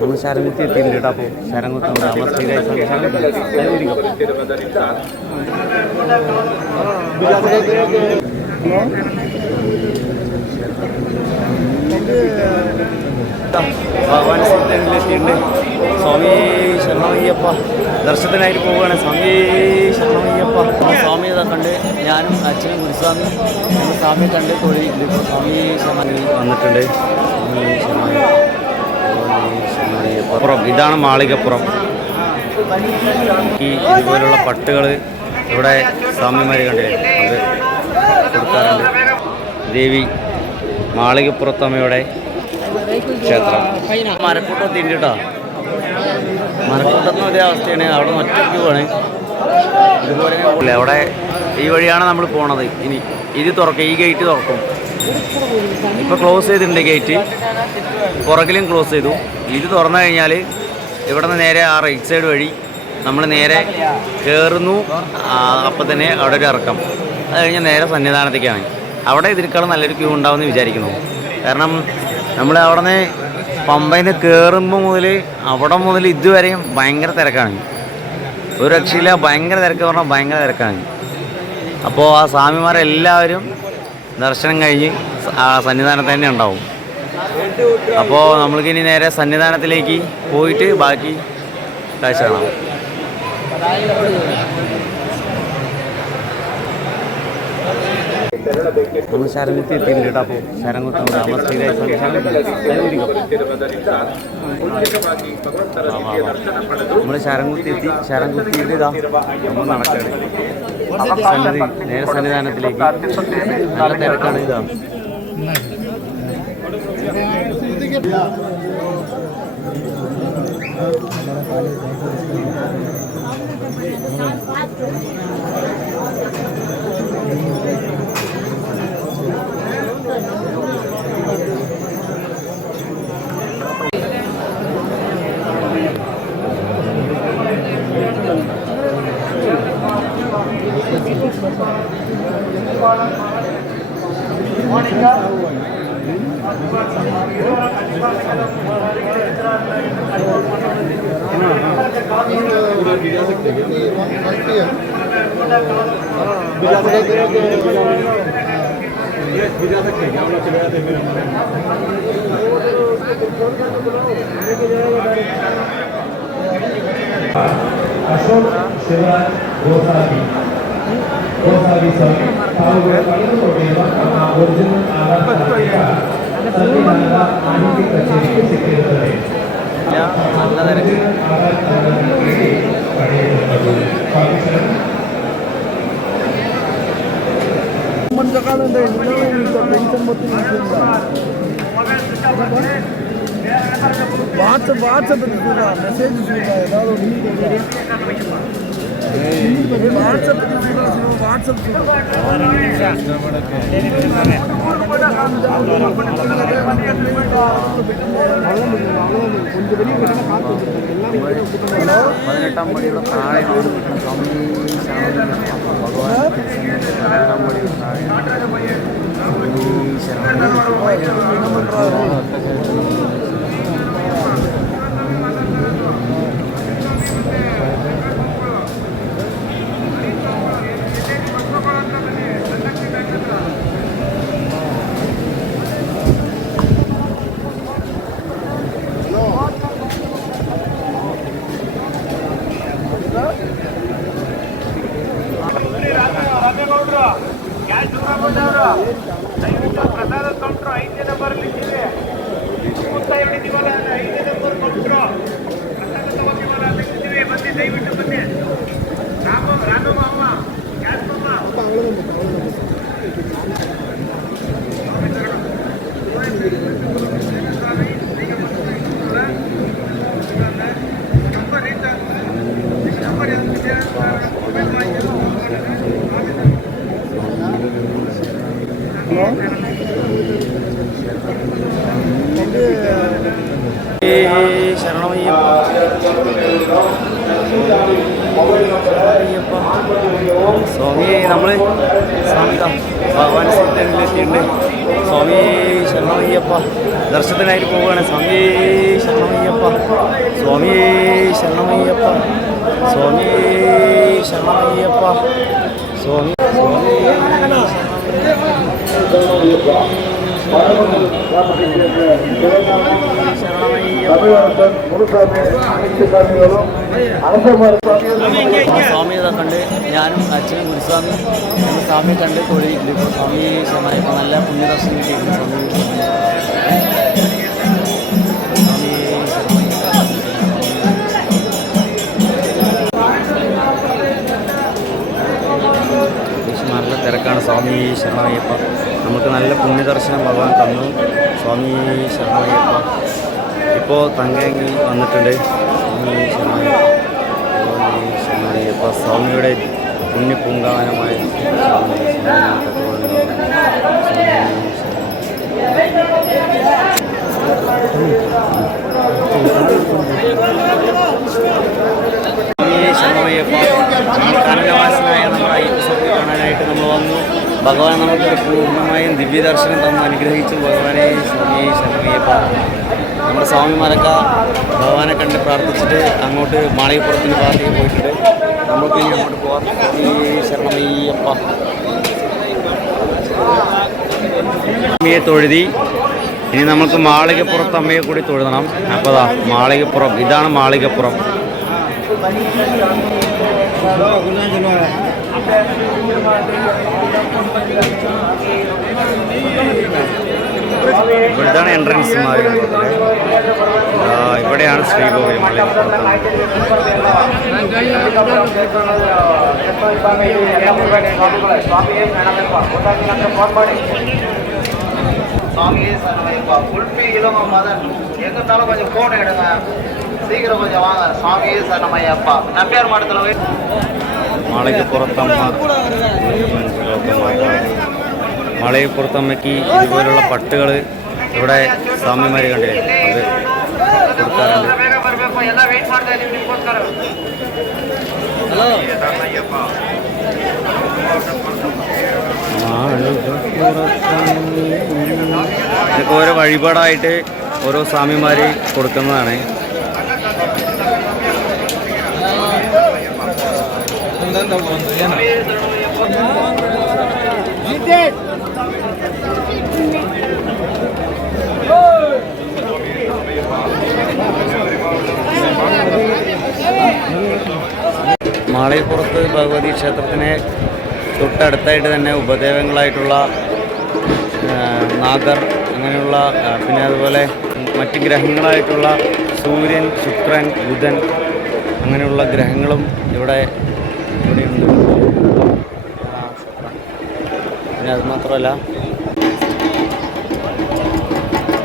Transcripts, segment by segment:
നമ്മൾ ശരംകുത്തി എത്തിയിട്ടുണ്ട് അപ്പോൾ ശരംകുത്ത് ശ്രീരാജ് ഭഗവാൻ സിദ്ധനിലെത്തിയിട്ടുണ്ട്. സ്വാമി ശരണമയ്യപ്പ ദർശനത്തിനായിട്ട് പോവുകയാണ്. സ്വാമി ശരണമയ്യപ്പ. സ്വാമി ഇതാ കണ്ട് ഞാനും അച്ഛനും ഗുരുസ്വാമി സ്വാമിയെ കണ്ട് തൊഴിലിട്ടുണ്ട് ഇപ്പോൾ സ്വാമി ശരണ വന്നിട്ടുണ്ട്. സ്വാമി ശരണമയ്യപ്പ ശരണമയ്യപ്പ ഇതാണ് മാളികപ്പുറം. ഈ ഇതുപോലുള്ള പട്ടുകൾ ഇവിടെ സ്വാമിമാർ കണ്ടില്ലേ അത് കൊടുക്കാറുണ്ട്. ദേവി മാളികപ്പുറത്തമ്മയുടെ ക്ഷേത്രം. മരക്കൂട്ടം കേട്ടോ. മരക്കൂട്ടത്തിന് ഒരേ അവസ്ഥയാണ്. അവിടെ നിന്ന് ഒറ്റയ്ക്ക് പോകണേ ഇതുപോലെ അവിടെ ഈ വഴിയാണ് നമ്മൾ പോണത്. ഇനി ഇത് തുറക്കും. ഈ ഗേറ്റ് തുറക്കും. ഇപ്പോൾ ക്ലോസ് ചെയ്തിട്ടുണ്ട് ഗേറ്റ് പുറകിലും ക്ലോസ് ചെയ്തു. ഇത് തുറന്നു കഴിഞ്ഞാൽ ഇവിടെ നിന്ന് നേരെ ആ റൈറ്റ് സൈഡ് വഴി നമ്മൾ നേരെ കയറുന്നു അപ്പം തന്നെ അവിടെ ഒരു ഇറക്കം. അത് കഴിഞ്ഞാൽ നേരെ സന്നിധാനത്തേക്കാണ്. അവിടെ ഇതിനേക്കാളും നല്ലൊരു ക്യൂ ഉണ്ടാവുമെന്ന് വിചാരിക്കുന്നു. കാരണം നമ്മൾ അവിടെ നിന്ന് പമ്പയിൽ നിന്ന് കയറുമ്പോൾ മുതൽ അവിടെ മുതൽ ഇതുവരെയും ഭയങ്കര തിരക്കാണ്. ഒരു രക്ഷയില്ല ഭയങ്കര തിരക്ക് പറഞ്ഞാൽ ഭയങ്കര തിരക്കാണ്. അപ്പോൾ ആ സ്വാമിമാരെല്ലാവരും ദർശനം കഴിഞ്ഞ് ആ സന്നിധാനത്ത് തന്നെ ഉണ്ടാവും. അപ്പോൾ നമ്മൾക്ക് ഇനി നേരെ സന്നിധാനത്തിലേക്ക് പോയിട്ട് ബാക്കി കാഴ്ച കാണാം. നമ്മൾ ശരംകുത്തി എത്തിയില്ല കേട്ടോ അപ്പോൾ ശരംകുത്ത് നമ്മുടെ അവസ്ഥയിലായി നമ്മൾ ശരംകുത്തി എത്തി ശരംകുത്തിയിട്ട് ഇതാ നമ്മൾ നടക്കുകയാണ് സന്നിധി നേരെ സന്നിധാനത്തിലേക്ക് നല്ല തിരക്കാണ് ഇതാ Thank you. Gracias. আসল সেবা গোসাবি গোসাবি সবি তাও গড়ে পালিত প্রবেবা কামা অর্জুন আলাপ সাথিকা সবি নালা আনিকে কচেরি के सेक्रेटरी या अल्लाह दरके आवाज आवाज के पढ़े पाकिस्तान ఉంచకాలండి టెన్షన్ మొత్తం వాట్సాప్ వాట్సాప్ మెసేజ్ ఏదో வாட்ஸ்அப் வாட்ஸ்அப் பதினெட்டாம் படியோட தாழை பதினெட்டாம் படியோட தாழை job. നമ്മൾ സ്വാമിതാ ഭഗവാൻ സ്ഥലത്തിലെത്തിയിട്ടുണ്ട് സ്വാമി ശരണമയ്യപ്പ ദർശനത്തിനായിട്ട് പോവുകയാണ്. സ്വാമി ശരണമയ്യപ്പ സ്വാമി ശരണമയ്യപ്പ സ്വാമി ശരണമയ്യപ്പ സ്വാമി സ്വാമി സ്വാമിയെ കണ്ട് ഞാനും അച്ഛനും ഗുരുസ്വാമി എന്ന സ്വാമിയെ കണ്ട് കോഴി ഇപ്പോൾ സ്വാമി ശരണമായപ്പോൾ നല്ല പുണ്യദർശനം കിട്ടിയിരുന്നു സ്വാമി തിരക്കാണ് സ്വാമി ശരണമയ്യപ്പം നമുക്ക് നല്ല പുണ്യദർശനം ഭഗവാൻ തന്നു. സ്വാമി ശരണമയ്യപ്പ. ഇപ്പോൾ തങ്കയങ്ങി വന്നിട്ടുണ്ട്. സ്വാമി ശരണമയ്യപ്പ. സ്വാമി ശരണമയ്യപ്പ സ്വാമിയുടെ പുണ്യപൂങ്കാവനമായ സ്വാമി ശരണമയ്യപ്പ. നമ്മൾ കനകവാസനായ നമ്മുടെ അയ്യപ്പസ്വാമി കാണാനായിട്ട് നമ്മൾ വന്നു. ഭഗവാൻ നമുക്ക് പൂർണമായും ദിവ്യദർശനം തന്ന് അനുഗ്രഹിച്ചു ഭഗവാനെ സ്വാമിയെ ശരണമയ്യപ്പ നമ്മുടെ സ്വാമിമാരൊക്കെ ഭഗവാനെ കണ്ട് പ്രാർത്ഥിച്ചിട്ട് അങ്ങോട്ട് മാളികപ്പുറത്തിന് പാർട്ടിക്ക് പോയിട്ടുണ്ട്. നമുക്ക് ഇനി അങ്ങോട്ട് പോകാം ശരണമയ്യപ്പ. അമ്മയെ തൊഴുതി. ഇനി നമുക്ക് മാളികപ്പുറത്ത് അമ്മയെ കൂടി തൊഴുതണം. അപ്പോൾ അതാ മാളികപ്പുറം. ഇതാണ് മാളികപ്പുറം. ഇവിടുത്താണ് എൻട്രൻസ് മാളികപ്പുറത്തിലെ ആ, ഇവിടെയാണ് ശ്രീകോവിൽ മാളികപ്പുറത്ത് சாமியே சரணமைப்பா குல்பி இளம மதன் எங்க இருந்தாலும் கொஞ்சம் போன் எடுங்க சீக்கிரம் கொஞ்சம் வாங்க சாமியே சரணமையப்பா நம்பியார் മാളയ്ക്ക് പുറത്തമ്മ മാളയ്ക്ക് പുറത്തമ്മയ്ക്ക് ഇതുപോലുള്ള പട്ടുകൾ ഇവിടെ സ്വാമിമാർ കണ്ടില്ലേ? അത് കൊടുക്കാറുണ്ട്. ഇതൊക്കെ ഓരോ വഴിപാടായിട്ട് ഓരോ സ്വാമിമാർ കൊടുക്കുന്നതാണ്. മാളയപ്പുറത്ത് ഭഗവതി ക്ഷേത്രത്തിന് തൊട്ടടുത്തായിട്ട് തന്നെ ഉപദേവങ്ങളായിട്ടുള്ള നാഗർ അങ്ങനെയുള്ള പിന്നെ അതുപോലെ മറ്റ് ഗ്രഹങ്ങളായിട്ടുള്ള സൂര്യൻ ശുക്രൻ ബുധൻ അങ്ങനെയുള്ള ഗ്രഹങ്ങളും ഇവിടെ ഇവിടെയുണ്ട് പിന്നെ അത്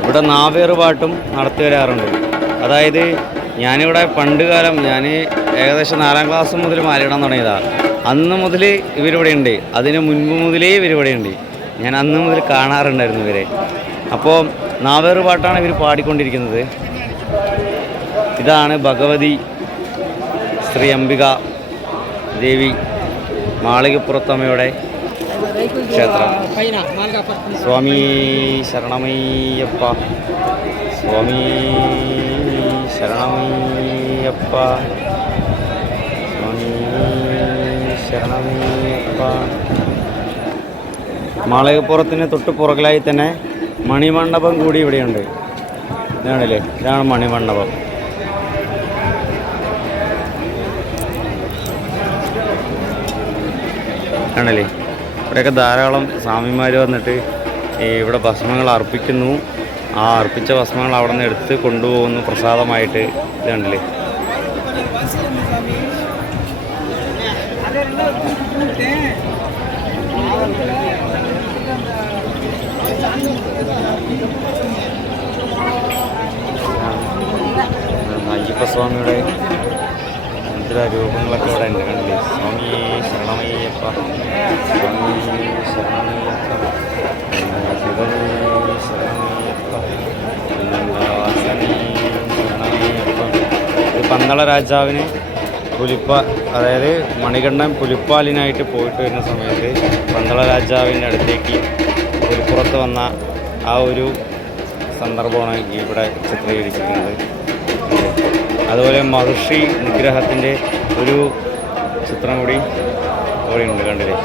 ഇവിടെ നാവേറ് പാട്ടും നടത്തി വരാറുണ്ട്. അതായത് ഞാനിവിടെ പണ്ട് കാലം ഞാൻ ഏകദേശം നാലാം ക്ലാസ് മുതൽ മാലിടാൻ തുടങ്ങിയതാണ് അന്ന് മുതൽ ഇവരിവിടെ ഉണ്ട്. അതിന് മുൻപ് മുതലേ ഇവരിവിടെ ഉണ്ട്. ഞാൻ അന്ന് മുതൽ കാണാറുണ്ടായിരുന്നു ഇവരെ. അപ്പോൾ നാവേറ് പാട്ടാണ് ഇവർ പാടിക്കൊണ്ടിരിക്കുന്നത്. ഇതാണ് ഭഗവതി ശ്രീ അംബിക ദേവി മാളികപ്പുറത്തമ്മയുടെ ക്ഷേത്രം. സ്വാമി ശരണമയ്യപ്പ. സ്വാമി ശരണമയ്യപ്പ. സ്വാമി ശരണമയ്യപ്പ. മാളികപ്പുറത്തിന് തൊട്ട് പുറകിലായി തന്നെ മണിമണ്ഡപം കൂടി ഇവിടെയുണ്ട്. ഇതാണല്ലേ? ഇതാണ് മണിമണ്ഡപം. ആണല്ലേ ഇവിടെയൊക്കെ ധാരാളം സ്വാമിമാർ വന്നിട്ട് ഇവിടെ ഭസ്മങ്ങൾ അർപ്പിക്കുന്നു ആ അർപ്പിച്ച ഭസ്മങ്ങൾ അവിടെ നിന്ന് എടുത്ത് കൊണ്ടുപോകുന്നു പ്രസാദമായിട്ട് ഇത് കണ്ടില്ലേ അയ്യപ്പസ്വാമിയുടെ രൂപങ്ങളൊക്കെ ഇവിടെ ഉണ്ട് കണ്ടില്ലേ? സ്വാമി ശരണമയ്യപ്പ സ്വാമി ശരണമയ്യപ്പ ശിവനേ ശരണമയ്യപ്പ ശരണമയ്യപ്പ പന്തള രാജാവിന് പുലിപ്പ അതായത് മണികണ്ഠൻ പുലിപ്പാലിനായിട്ട് പോയിട്ട് വരുന്ന സമയത്ത് പന്തള രാജാവിന്റെ അടുത്തേക്ക് പുലിപ്പുറത്ത് വന്ന ആ ഒരു സന്ദർഭമാണ് ഇവിടെ ചിത്രീകരിച്ചിരിക്കുന്നത്. അതുപോലെ മഹർഷി നിഗ്രഹത്തിന്റെ ഒരു ചിത്രം കൂടി അവിടെയുണ്ട് കണ്ടില്ലേ?